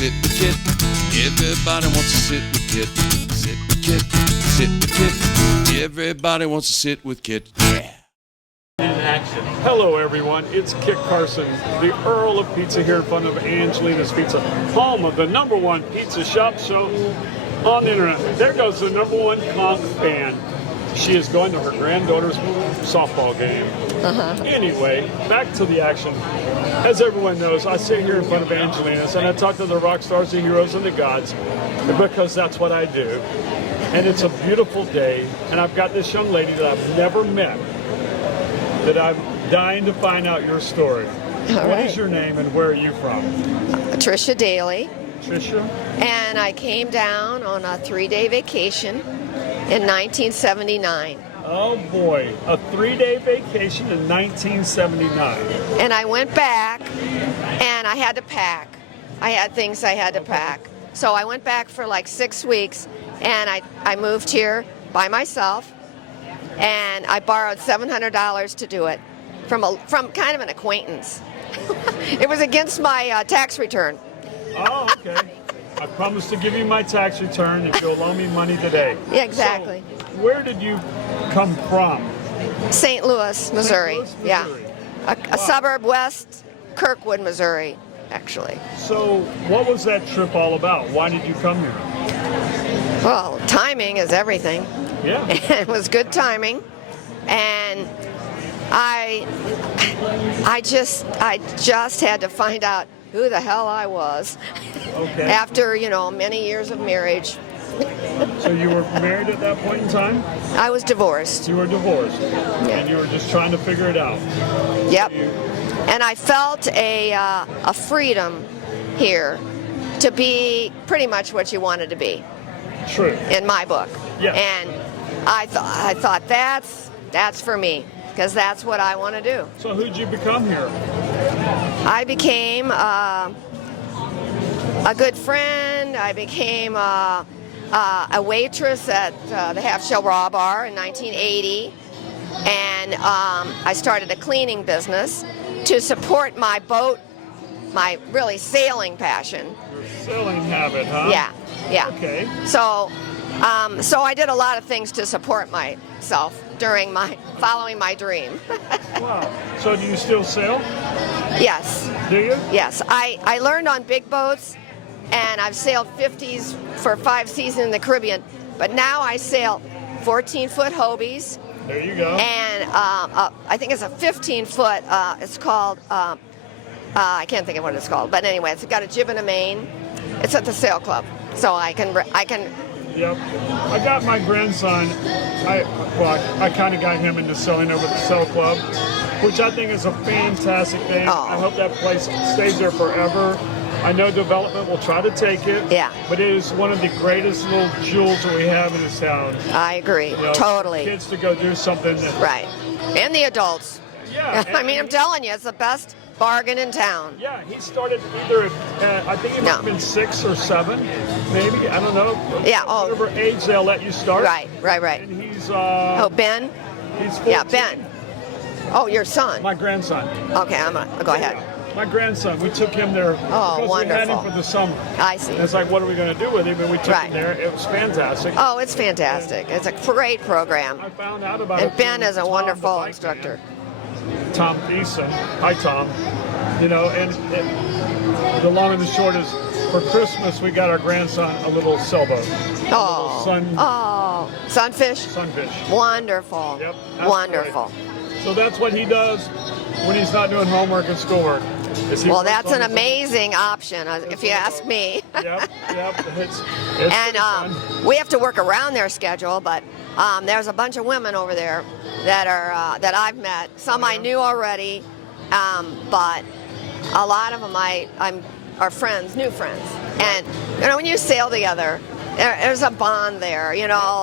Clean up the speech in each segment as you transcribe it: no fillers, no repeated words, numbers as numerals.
sit with Kit. Everybody wants to sit with Kit. Sit with Kit. Sit with Kit. Everybody wants to sit with Kit. Yeah. In action. Hello everyone, it's Kit Carson, the Earl of Pizza here in front of Angelina's Pizza, home of the #1 pizza shop show on the internet. There goes the #1 conch fan. She is going to her granddaughter's softball game. Anyway, back to the action. As everyone knows, I sit here in front of Angelina's and I talk to the rock stars, the heroes, and the gods because that's what I do. And it's a beautiful day, and I've got this young lady that I've never met that I'm dying to find out your story. What is your name and where are you from? Trisha Daly. Trisha? And I came down on a 3-day vacation in 1979. Oh boy, a 3-day vacation in 1979. And I went back and I had to pack. I had things I had to pack. So I went back for like 6 weeks and I moved here by myself. And I borrowed $700 to do it from kind of an acquaintance. It was against my tax return. Oh, okay. I promise to give you my tax return if you'll loan me money today. Yeah, exactly. So, where did you come from? St. Louis, Missouri. St. Louis, Missouri. Yeah, a suburb west, Kirkwood, Missouri, actually. So what was that trip all about? Why did you come here? Well, timing is everything. Yeah. It was good timing, and I just had to find out who the hell I was. Okay. After many years of marriage. So you were married at that point in time? I was divorced. You were divorced, Yeah. and you were just trying to figure it out. Yep. And I felt a freedom here to be pretty much what you wanted to be. True. In my book. Yeah. And I thought that's for me, because that's what I want to do. So who'd you become here? I became a good friend. I became a waitress at the Half Shell Raw Bar in 1980. And I started a cleaning business to support my boat, my really sailing passion. Your sailing habit, huh? Yeah. Okay. So I did a lot of things to support myself during following my dream. Wow. So do you still sail? Yes. Do you? Yes. I learned on big boats, and I've sailed 50s for 5 seasons in the Caribbean. But now I sail 14-foot Hobies. There you go. And I think it's a 15-foot. It's called. I can't think of what it's called. But anyway, it's got a jib and a main. It's at the sail club, so I can. Yep. I got my grandson, I kind of got him into sailing over the Sail Club, which I think is a fantastic thing. Oh. I hope that place stays there forever. I know development will try to take it, Yeah. but it is one of the greatest little jewels that we have in this town. I agree. You know, Totally. Kids to go do something. Right. And the adults. Yeah. I mean, I'm telling you, it's the best bargain in town. Yeah, he started either, I think he must have been 6 or 7, maybe. I don't know. Yeah, Whatever age they'll let you start. Right. And he's, Ben? he's 14. Yeah, Ben. Oh, your son. My grandson. Okay, go ahead. Yeah, my grandson. We took him there because we had him wonderful. for the summer. I see. And it's like, what are we going to do with him? And we took him there. It was fantastic. Oh, it's fantastic. It's a great program. I found out about it. And Ben is a through wonderful Tom, the bike instructor. man. Tom Eason. Hi, Tom. You know, and the long and the short is, for Christmas, we got our grandson a little sailboat. Sunfish? Sunfish. Wonderful. Yep. That's Wonderful. great. So that's what he does when he's not doing homework and schoolwork. Well, that's an amazing option, if you ask me. Yep. It's And we have to work around their schedule, but there's a bunch of women over there that I've met. Some I knew already, but a lot of them are friends, new friends. And when you sail together, there's a bond there.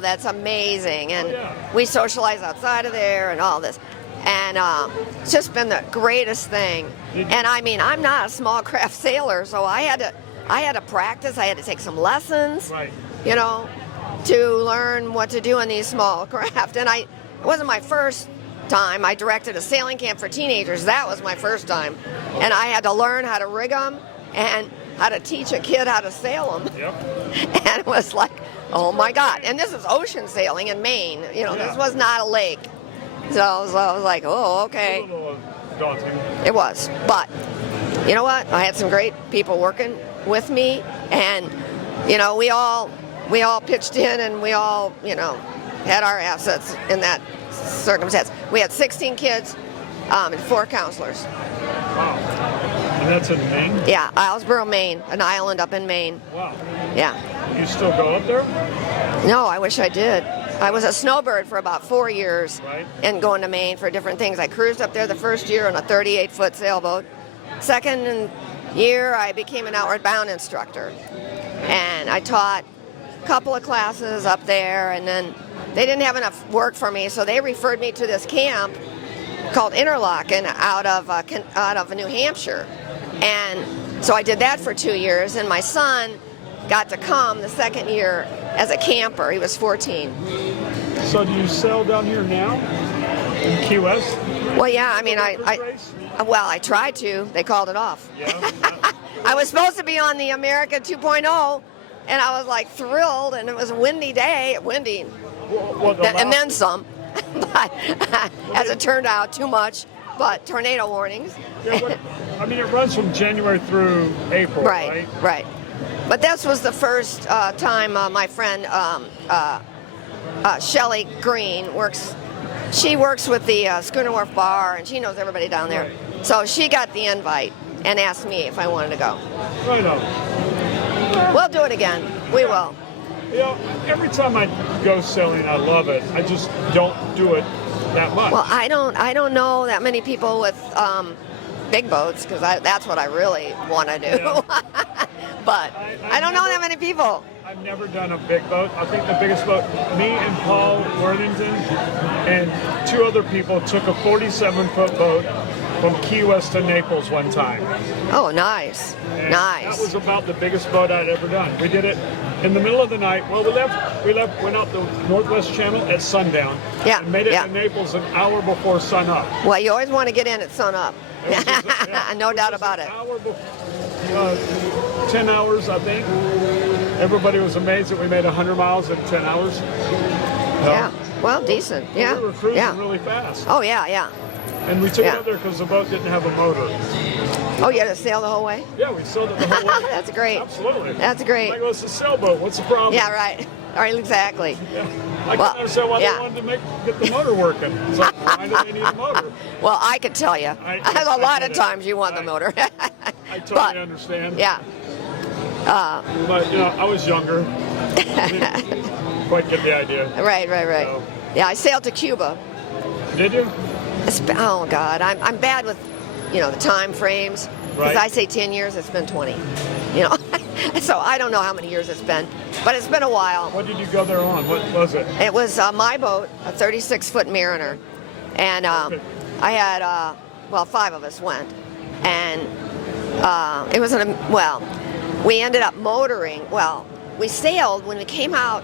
That's amazing. And we socialize outside of there and all this. And it's just been the greatest thing. And I mean, I'm not a small craft sailor, so I had to practice. I had to take some lessons, to learn what to do in these small craft. And it wasn't my first time. I directed a sailing camp for teenagers. That was my first time. And I had to learn how to rig them. And how to teach a kid how to sail them. Yep. And it was like, oh my God. And this is ocean sailing in Maine. You know, this was not a lake. So I was like, oh, okay. A little daunting. It was. But you know what? I had some great people working with me, and you know, we all pitched in, and we all, you know, had our assets in that circumstance. We had 16 kids and 4 counselors. Wow. And that's in Maine? Yeah, Islesboro, Maine, an island up in Maine. Wow. Yeah. You still go up there? No, I wish I did. I was a snowbird for about 4 years, Right. and going to Maine for different things. I cruised up there the first year on a 38-foot sailboat. Second year, I became an outward bound instructor, and I taught a couple of classes up there, and then they didn't have enough work for me, so they referred me to this camp called Interlochen out of New Hampshire. And so I did that for 2 years, and my son got to come the second year as a camper. He was 14. So do you sail down here now in Key West? Well, yeah, I mean, I tried to. They called it off. Yeah. I was supposed to be on the America 2.0, and I was like thrilled, and it was a windy day, and then some. But as it turned out, too much. But tornado warnings. I mean, it runs from January through April, right? Right. But this was the first time my friend Shelley Green works. She works with the Schooner Wharf Bar, and she knows everybody down there. Right. So she got the invite and asked me if I wanted to go. Right on. We'll do it again. We will. You know, every time I go sailing, I love it. I just don't do it that much. Well, I don't know that many people with big boats, because that's what I really want to do. Yeah. But I don't know that many people. I've never done a big boat. I think the biggest boat, me and Paul Worthington and 2 other people took a 47-foot boat from Key West to Naples one time. Oh, nice. And Nice. That was about the biggest boat I'd ever done. We did it in the middle of the night. Well, went out the Northwest Channel at sundown. Yeah, And made it yeah. to Naples an hour before sun up. Well, you always want to get in at sun up. No doubt about it. An hour before, 10 hours, I think. Everybody was amazed that we made 100 miles in 10 hours. Yeah. Well, decent. Yeah. We were cruising Yeah. really fast. Oh, yeah, yeah. And we took Yeah. it up there because the boat didn't have a motor. Oh, you had to sail the whole way? Yeah, we sailed it the whole way. That's great. Absolutely. That's great. Like, well, it's a sailboat. What's the problem? Yeah, right. All right, exactly. Yeah. I Well, can't understand why yeah. they wanted to get the motor working. It's like, why do they need a motor? Well, I could tell you. There's a lot of times you want the motor. I totally understand. Yeah. But, you know, I was younger. Didn't quite get the idea. Right. So, Yeah, I sailed to Cuba. did you? Oh, God. I'm bad with, you know, the time frames. Because Right. I say 10 years, it's been 20. You know? So I don't know how many years it's been. But it's been a while. What did you go there on? What was it? It was my boat, a 36-foot Mariner. And I had, 5 of us went. And it was, we ended up motoring. Well, we sailed. When we came out,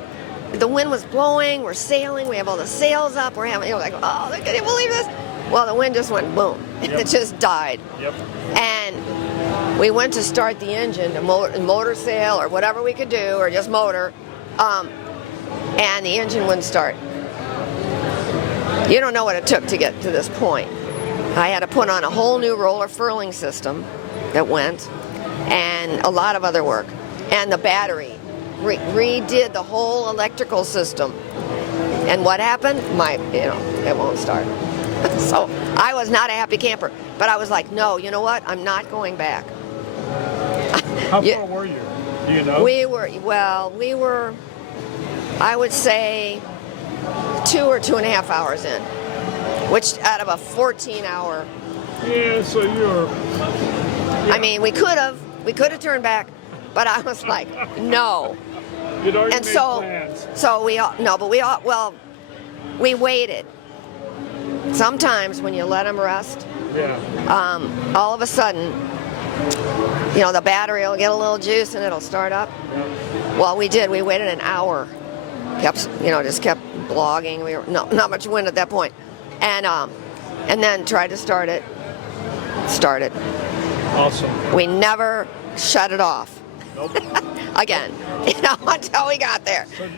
the wind was blowing. We're sailing. We have all the sails up. We're having, like, oh, can you believe this? Well, the wind just went boom. Yep. It just died. Yep. And we went to start the engine, to motor sail or whatever we could do, or just motor, and the engine wouldn't start. You don't know what it took to get to this point. I had to put on a whole new roller furling system that went, and a lot of other work. And the battery, redid the whole electrical system. And what happened? It won't start. So I was not a happy camper, but I was like, no, you know what? I'm not going back. How far were you? Do you know? We were, I would say, 2 or 2.5 hours in, which out of a 14-hour. Yeah, so you're. I mean, we could have turned back, but I was like, no. You'd already And made plans. so we waited. Sometimes when you let them rest, Yeah. all of a sudden, the battery will get a little juice and it'll start up. Yeah. Well, we did. We waited an hour. Just kept blogging. We were not much wind at that point, and then tried to start it. Started. Awesome. We never shut it off Nope. again, until we got there. So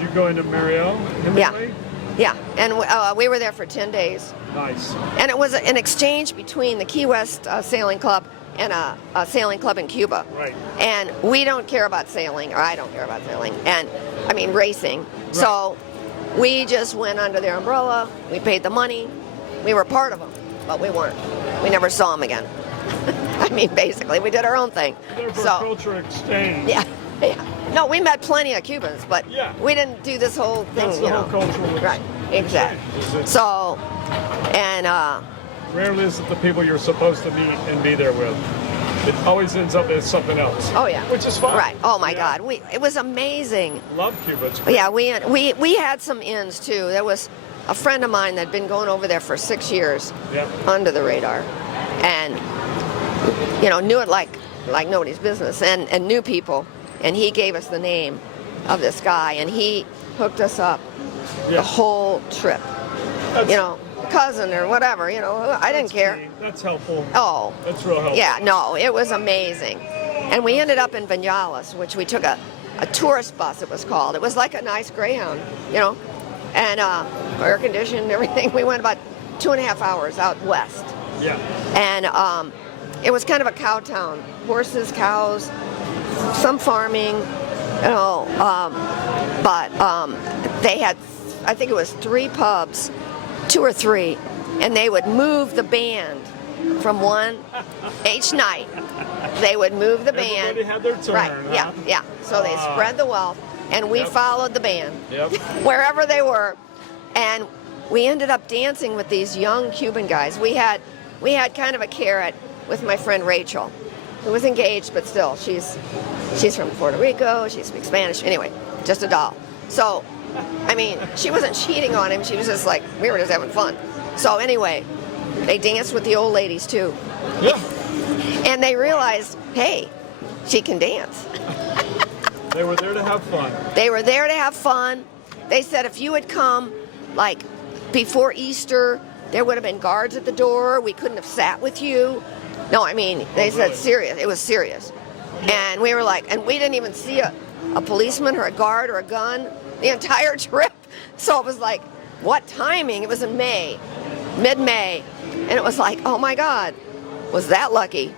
you go into Mariel, Hemingway? Yeah, and we were there for 10 days. Nice. And it was an exchange between the Key West Sailing Club and a sailing club in Cuba. Right. And we don't care about sailing, or I don't care about sailing, and I mean racing. Right. So we just went under their umbrella. We paid the money. We were part of them, but we weren't. We never saw them again. I mean, basically, we did our own thing. There for culture exchange. Yeah. No, we met plenty of Cubans, but we didn't do this whole thing. That's the whole cultural right. Exactly. So, and rarely is it the people you're supposed to meet and be there with. It always ends up as something else. Oh yeah. Which is fun. Right. Oh my God. It was amazing. Love Cuba. Yeah, we had some ins too. There was a friend of mine that'd been going over there for 6 years, under the radar, and knew it like nobody's business, and knew people, and he gave us the name of this guy, and he hooked us up the whole trip. Cousin or whatever, I didn't care. That's helpful. Oh. That's real helpful. Yeah, no, it was amazing. And we ended up in Vinales, which we took a tourist bus, it was called. It was like a nice Greyhound, and air conditioned and everything. We went about 2.5 hours out west. Yeah. And it was kind of a cow town. Horses, cows, some farming, but they had, I think it was 3 pubs, 2 or 3, and they would move the band from one each night. They would move the band. Everybody had their turn. Right. Huh? Yeah. So they spread the wealth, and we followed the band wherever they were, and we ended up dancing with these young Cuban guys. We had kind of a carrot with my friend Rachel, who was engaged, but still, she's from Puerto Rico. She speaks Spanish. Anyway, just a doll. So, I mean, she wasn't cheating on him. She was just like, we were just having fun. So anyway, they danced with the old ladies too. Yeah. And they realized, hey, she can dance. They were there to have fun. They were there to have fun. They said if you had come, like, before Easter, there would have been guards at the door. We couldn't have sat with you. No, I mean, they said serious. It was serious. And we were like, and we didn't even see a policeman or a guard or a gun the entire trip. So it was like, what timing? It was in May, mid-May. And it was like, oh my God, was that lucky?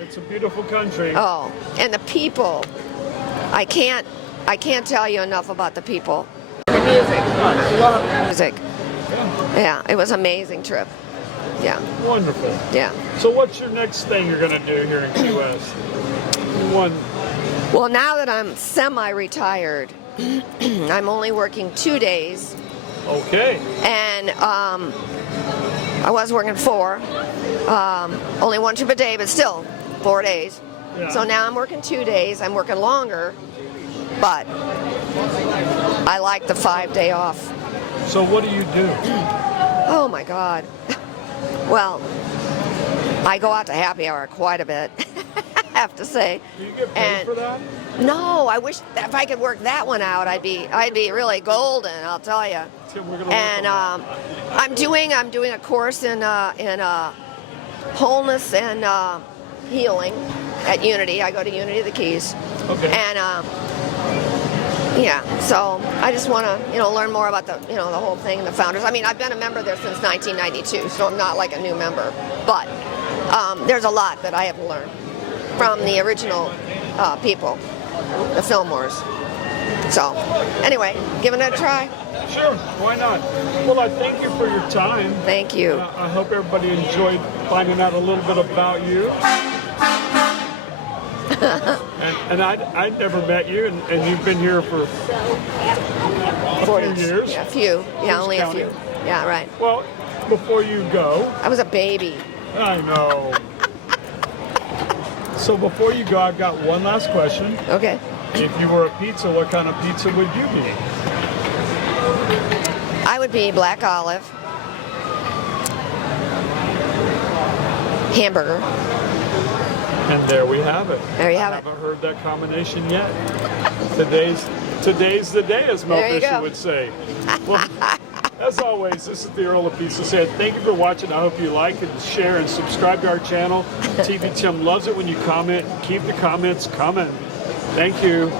It's a beautiful country. Oh, and the people. I can't tell you enough about the people. The music. I love the music. Yeah, it was an amazing trip. Yeah. Wonderful. Yeah. So what's your next thing you're going to do here in Key West? Well, now that I'm semi-retired, I'm only working 2 days. Okay. And I was working 4. Only 1 trip a day, but still 4 days. Yeah. So now I'm working 2 days. I'm working longer, but I like the 5-day off. So what do you do? Oh my God. Well, I go out to happy hour quite a bit, I have to say. Do you get paid for that? No, I wish if I could work that one out, I'd be really golden, I'll tell you. And I'm doing a course in wholeness and healing at Unity. I go to Unity of the Keys. Okay. And yeah, so I just want to, learn more about the, the whole thing, the founders. I mean, I've been a member there since 1992, so I'm not like a new member. But there's a lot that I have learned from the original people, the Fillmores. So, anyway, giving it a try. Sure, why not? Well, I thank you for your time. Thank you. I hope everybody enjoyed finding out a little bit about you. and I'd never met you, and you've been here for a few years. Yeah, a few. Yeah, only a few. Yeah, right. Well, before you go... I was a baby. I know. So before you go, I've got one last question. Okay. If you were a pizza, what kind of pizza would you be? I would be black olive, hamburger. And there we have it. There you have it. I haven't heard that combination yet. Today's the day, as Mel Fisher would say. Well, As always, this is the Earl of Pizza said. Thank you for watching. I hope you like and share and subscribe to our channel. TV Tim loves it when you comment. Keep the comments coming. Thank you.